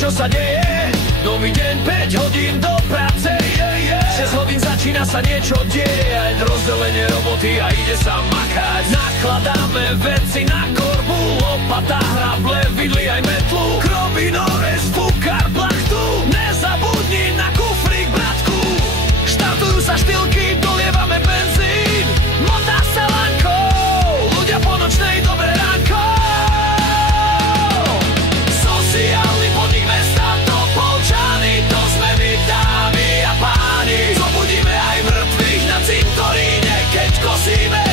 čo sa deje. Nový deň, 5 hodín do práce, 6 hodín začína sa niečo deť. Rozdelenie roboty a ide sa makať. Nakladáme veci na korbu, lopata, hrable, vidly aj metlu. Krobí, norez, fúkar, plachtu, nezabudni na kufrík, bratku. Štartujú sa štylky, dolievame benzín, motá sa lankou, ľudia po nočnej dobre ránko. Sociálny podnik mesta Topolčany, to sme my, dámy a páni. Zobudíme aj mŕtvych na cintoríne, keď kosíme.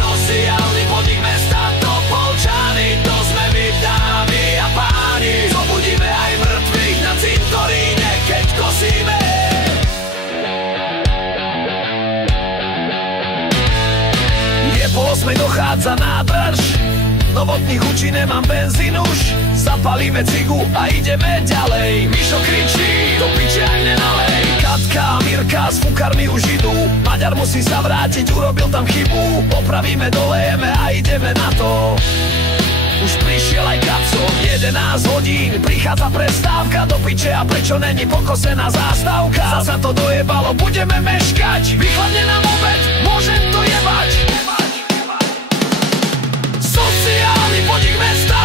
Sociálny podnik mesta Topolčany, to sme my, dámy a páni. Zobudíme aj mŕtvych na cintoríne, keď kosíme. Je po 8 dochádza nádrž, novotných učí, nemám benzín už. Zapalíme cigu a ideme ďalej. Mišo kričí, do piče aj nenalej. Katka a Mirka s fúkarmi už idú, Maďar musí sa vrátiť, urobil tam chybu. Popravíme, dolejeme a ideme na to. Už prišiel aj Kaco, 11 hodín, prichádza prestávka. Do piče, a prečo není pokosená zástavka? Zasa to dojebalo, budeme meškať. Vychladne nám obed, môžem to jebať. Sociálny podnik mesta